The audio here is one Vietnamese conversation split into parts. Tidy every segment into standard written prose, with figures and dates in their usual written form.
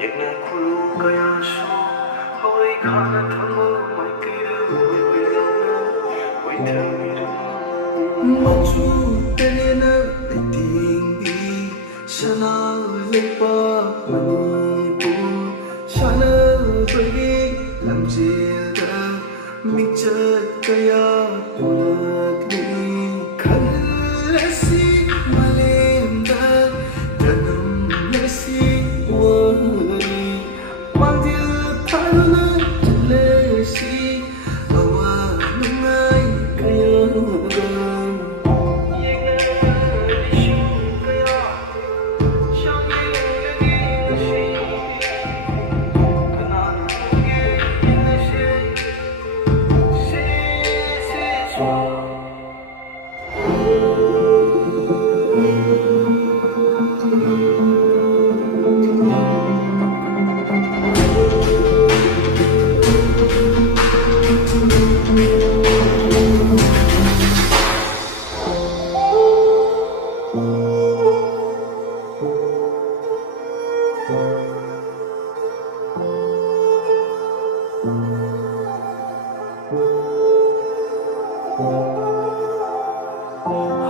Yekna khulu kaya sho hoi khana thamu mai kiru wei rana wei thamiru machu terena ting di sana lepa manipur sana bagi lamjil da michat kaya pulakni khalasi malemda danam lasi wari mandir tharuna lasi awa nungai kaya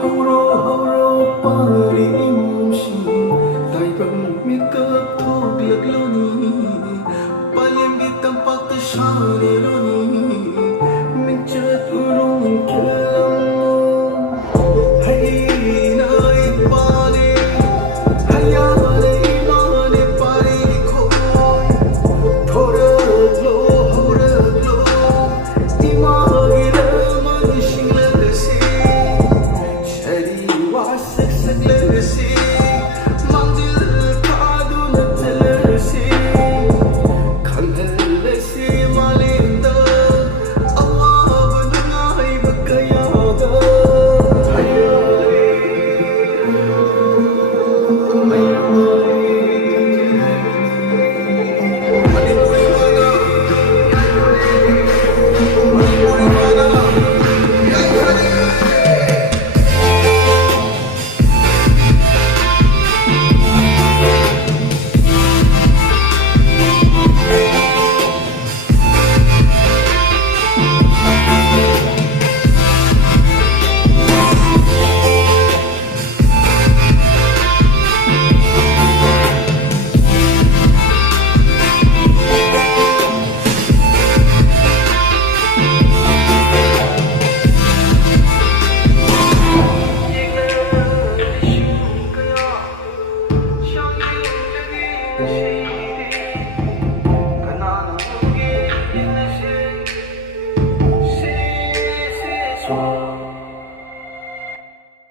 Hauro hauro pari imshi Daibang mikap thog lagloni Palem gitam pak shane roni Minchat urung kelam Hai nai pare Hayale imane pare khoi Thora glo haura glo Imagira man shingla se Wasak saglasi mandir kaduna talasi khanhalasi malinda awab nungai bakayaga she